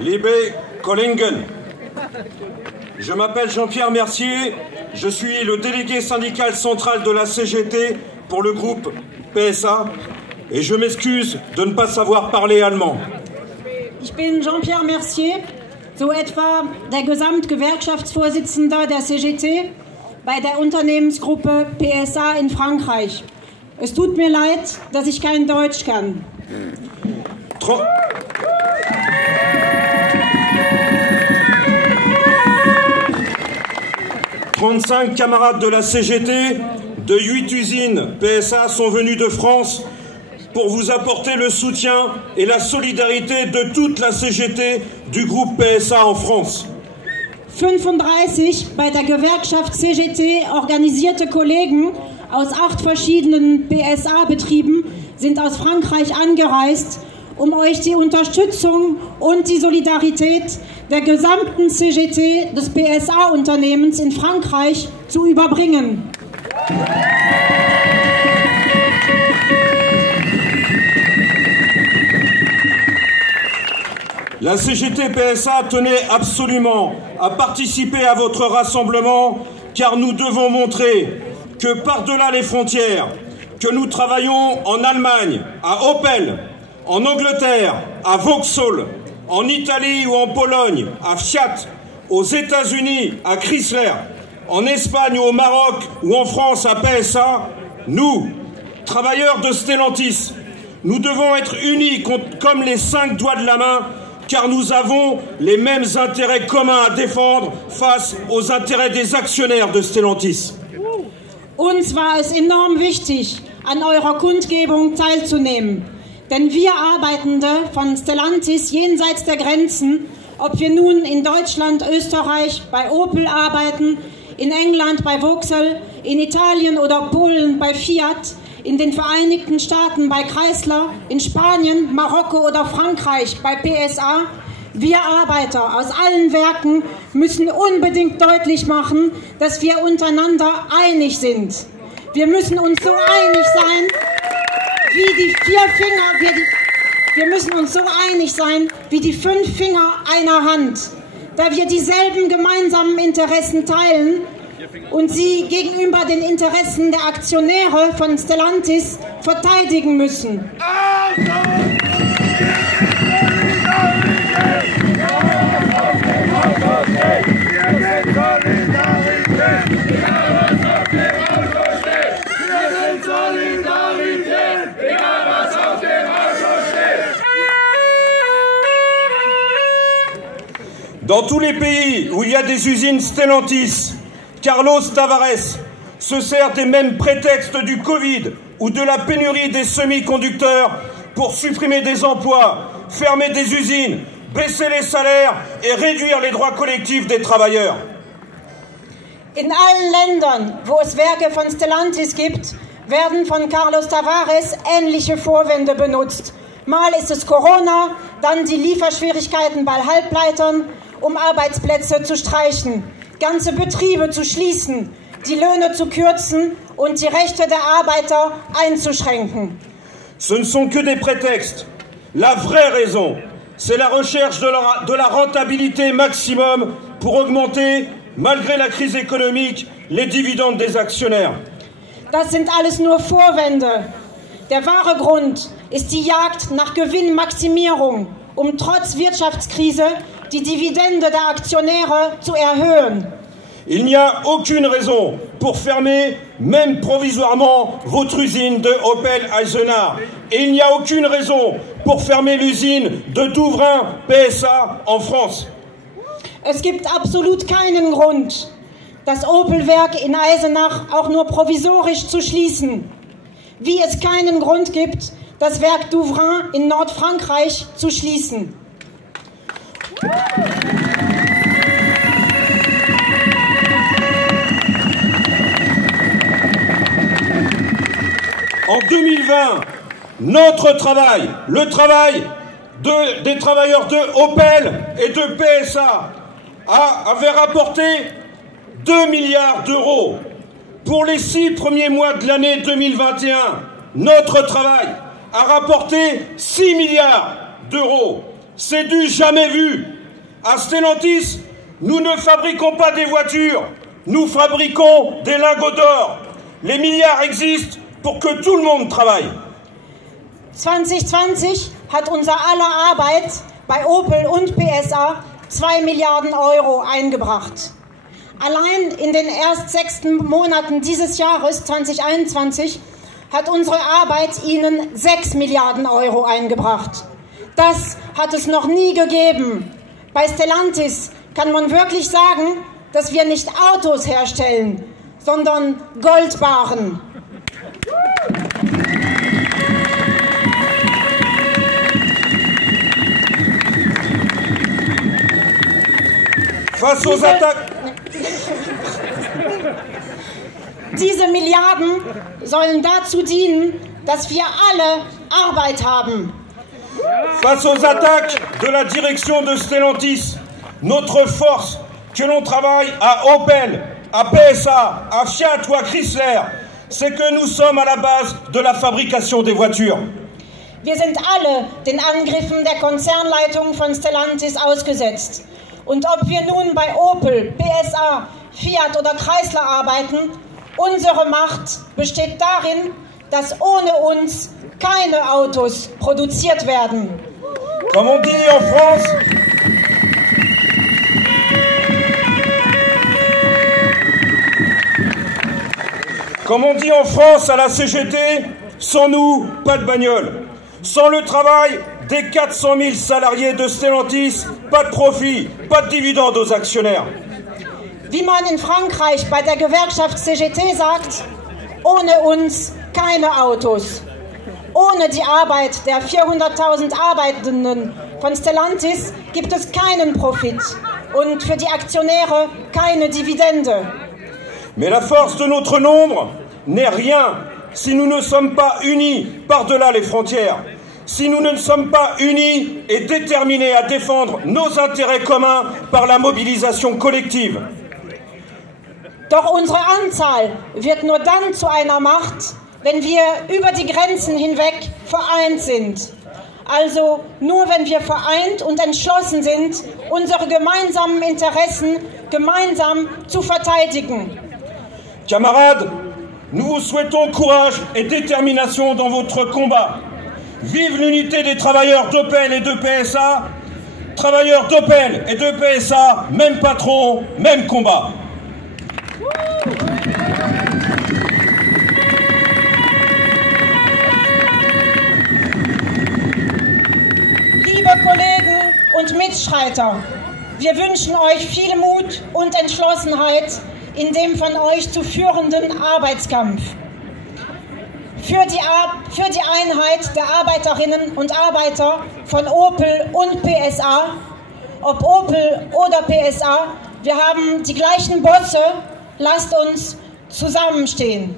liebe Kollegen, je m'appelle Jean-Pierre Mercier, je suis le délégué syndical central de la CGT pour le groupe PSA et je m'excuse de ne pas savoir parler allemand. Ich bin Jean-Pierre Mercier, so etwa der Gesamtgewerkschaftsvorsitzende der CGT bei der Unternehmensgruppe PSA in Frankreich. Es tut mir leid, dass ich kein Deutsch kann. 35 camarades de la CGT de 8 usines PSA sont venus de France pour vous apporter le soutien et la solidarité de toute la CGT du groupe PSA en France. 35 bei der Gewerkschaft CGT organisierte Kollegen aus 8 verschiedenen PSA-Betrieben sind aus Frankreich angereist, um euch die Unterstützung und die Solidarität der gesamten CGT des PSA-Unternehmens in Frankreich zu überbringen. La CGT PSA tenait absolument à participer à votre rassemblement car nous devons montrer que par-delà les frontières, que nous travaillons en Allemagne, à Opel, en Angleterre, à Vauxhall, en Italie ou en Pologne, à Fiat, aux États-Unis, à Chrysler, en Espagne ou au Maroc ou en France, à PSA, nous, travailleurs de Stellantis, nous devons être unis comme les 5 doigts de la main car nous avons les mêmes intérêts communs à défendre face aux intérêts des actionnaires de Stellantis. Uns war es enorm wichtig, an eurer Kundgebung teilzunehmen. Denn wir Arbeitende von Stellantis jenseits der Grenzen, ob wir nun in Deutschland, Österreich bei Opel arbeiten, in England bei Vauxhall, in Italien oder Polen bei Fiat, in den Vereinigten Staaten bei Chrysler, in Spanien, Marokko oder Frankreich bei PSA, wir Arbeiter aus allen Werken müssen unbedingt deutlich machen, dass wir untereinander einig sind. Wir müssen uns so einig sein, wie die 4 Finger, wir müssen uns so einig sein, wie die 5 Finger einer Hand, da wir dieselben gemeinsamen Interessen teilen und sie gegenüber den Interessen der Aktionäre von Stellantis verteidigen müssen. Dans tous les pays où il y a des usines Stellantis, Carlos Tavares se sert des mêmes prétextes du Covid ou de la pénurie des semi-conducteurs pour supprimer des emplois, fermer des usines, baisser les salaires et réduire les droits collectifs des travailleurs. In allen Ländern, wo es Werke von Stellantis gibt, werden von Carlos Tavares ähnliche Vorwände benutzt. Mal ist es Corona, dann die Lieferschwierigkeiten bei Halbleitern, um Arbeitsplätze zu streichen, ganze Betriebe zu schließen, die Löhne zu kürzen und die Rechte der Arbeiter einzuschränken. Ce ne sont que des prétextes. La vraie raison, c'est la recherche de la rentabilité maximum pour augmenter, malgré la crise économique, les dividendes des actionnaires. Das sind alles nur Vorwände. Der wahre Grund ist die Jagd nach Gewinnmaximierung, um trotz Wirtschaftskrise die Dividende der Aktionäre zu erhöhen. Il n'y a aucune raison pour fermer, même provisoirement, votre usine de Opel Eisenach. Et il n'y a aucune raison pour fermer l'usine de Douvrin PSA en France. Es gibt absolut keinen Grund, das Opel-Werk in Eisenach auch nur provisorisch zu schließen. Wie es keinen Grund gibt, das Werk Douvrin in Nordfrankreich zu schließen. En 2020, notre travail, le travail des travailleurs de Opel et de PSA avait rapporté 2 milliards d'euros. Pour les 6 premiers mois de l'année 2021, notre travail a rapporté 6 milliards d'euros. C'est du jamais vu. À Stellantis, nous ne fabriquons pas des voitures, nous fabriquons des lingots d'or. Les milliards existent pour que tout le monde travaille. 2020 hat unser aller Arbeit bei Opel und PSA 2 Milliarden Euro eingebracht. Allein in den erst 6 Monaten dieses Jahres 2021 hat unsere Arbeit ihnen 6 Milliarden Euro eingebracht. Das hat es noch nie gegeben. Bei Stellantis kann man wirklich sagen, dass wir nicht Autos herstellen, sondern Goldbarren. Face aux attaques. Diese Milliarden sollen dazu dienen, dass wir alle Arbeit haben. Face aux attaques de la direction de Stellantis, notre force, que l'on travaille à Opel, à PSA, à Fiat ou à Chrysler, c'est que nous sommes à la base de la fabrication des voitures. Wir sind alle den Angriffen der Konzernleitung von Stellantis ausgesetzt. Und ob wir nun bei Opel, PSA, Fiat oder Chrysler arbeiten, unsere Macht besteht darin, dass ohne uns keine Autos produziert werden. Comme on dit en France, à la CGT, sans nous, pas de bagnole. Sans le travail des 400 000 salariés de Stellantis, pas de profit, pas de dividendes aux actionnaires. Wie man in Frankreich bei der Gewerkschaft CGT sagt, ohne uns keine Autos. Ohne die Arbeit der 400.000 Arbeitenden von Stellantis gibt es keinen Profit und für die Aktionäre keine Dividende. Mais la force de notre nombre n'est rien si nous ne sommes pas unis par-delà les frontières, si nous ne sommes pas unis et déterminés à défendre nos intérêts communs par la mobilisation collective. Doch unsere Anzahl wird nur dann zu einer Macht, wenn wir über die Grenzen hinweg vereint sind. Also nur wenn wir vereint und entschlossen sind, unsere gemeinsamen Interessen gemeinsam zu verteidigen. Camarades, nous vous souhaitons courage et détermination dans votre combat. Vive l'unité des travailleurs d'Opel et de PSA. Travailleurs d'Opel et de PSA, même patron, même combat. Liebe Kollegen und Mitstreiter, wir wünschen euch viel Mut und Entschlossenheit in dem von euch zu führenden Arbeitskampf. Für die Einheit der Arbeiterinnen und Arbeiter von Opel und PSA, ob Opel oder PSA, wir haben die gleichen Bosse, lasst uns zusammenstehen.